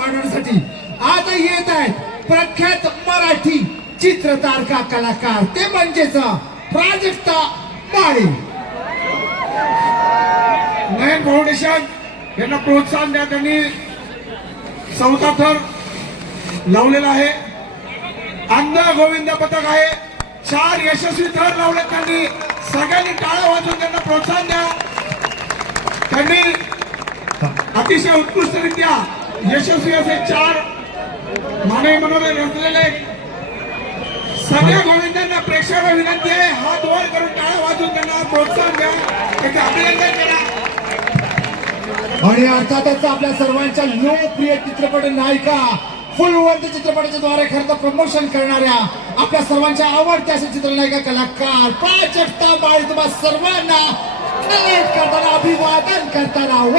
वाढवण्यासाठी आता येत आहेत प्रख्यात मराठी चित्रतारका कलाकार, ते म्हणजेच प्राजक्ता माळी. नयन फाउंडेशन यांना प्रोत्साहन द्या. त्यांनी 14 थर लावलेला आहे. अंध गोविंद पथक आहे. 4 यशस्वी थर लावले त्यांनी. सगळ्यांनी टाळ्या वाजवून त्यांना प्रोत्साहन द्या. त्यांनी अतिशय उत्कृष्टरित्या यशस्वी असे 4 मानवी मनोरे रचलेले. सगळ्या गोविंदांना प्रेक्षकांना विनंती आहे, हात वर करून टाळ्या वाजवून त्यांना प्रोत्साहन द्या, त्याचे अभिनंदन करा. आणि अर्थातच आपल्या सर्वांच्या लोकप्रिय चित्रपट नायिका फुलवंत चित्रपटाच्या द्वारे खरं तर प्रमोशन करणाऱ्या आपल्या सर्वांच्या आवडत्या अशा चित्रनायिका कलाकार प्राजक्ता माळी तुम्हा सर्वांना करताना अभिवादन करताना